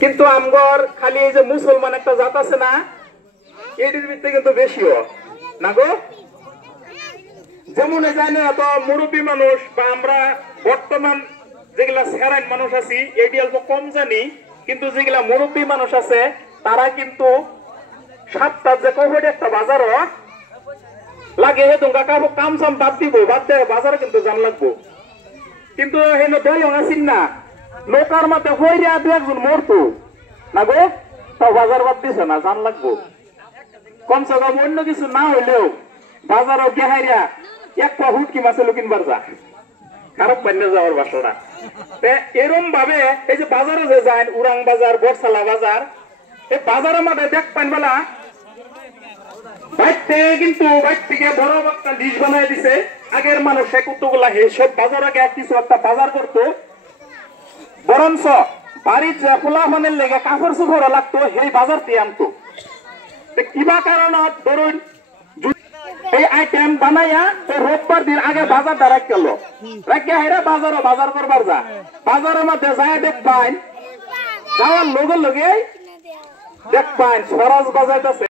কিন্তু আমগর খালি এই যে মুসলমান একটা জাত আছে না, এটির ভিতরে কিন্তু বেশিও না গো। যেমন জানি এত মুরব্বী মানুষ বা আমরা বর্তমান যেগুলা সেরাইন মানুষ আছি এটি অল্প কম জানি, কিন্তু যেগুলা মুরব্বী মানুষ আছে তারা কিন্তু সাতটা যে কোভিড একটা বাজার লাগে হে তোমরা কাবো কাম সাম বাদ দিব, বাদ দেয় বাজারে কিন্তু জান লাগবো। কিন্তু হেন দল আছিন না নৌকার মাঠে হইয়া দু একজন মরতো না গো, তাও বাজার বাদ দিছে না, জান লাগবো। কমসে কম অন্য কিছু না হইলেও বাজারও গেহাইয়া এক পা হুটকি মাছে কিনবার যা, খারাপ পান্না যাওয়ার বাসনা। এরম ভাবে এই যে বাজারে যে যায় উরাং বাজার, বরসালা বাজার, এই বাজারের মাঠে দেখ পান বেলা বাইর থেকে বড় একটা লিস্ট বানাই দিছে। আগের মানুষ সে কুতুগুলা সব বাজার আগে কিছু একটা বাজার করতো, বরঞ্চ বাড়ির যে খোলা মানের লেগে কাপড় চোপড় লাগতো সেই বাজার দিয়ে আনতো। কিবা কারণত ধরুন এই আইটেম বানাইয়া রোববার দিন আগে বাজারটা রাখ গেল, রাখিয়া হেরা বাজার করবার যা, বাজারের মধ্যে যায় দেখবেন যাওয়ার লগে লগে দেখবেন সরাজ বাজাইতেছে।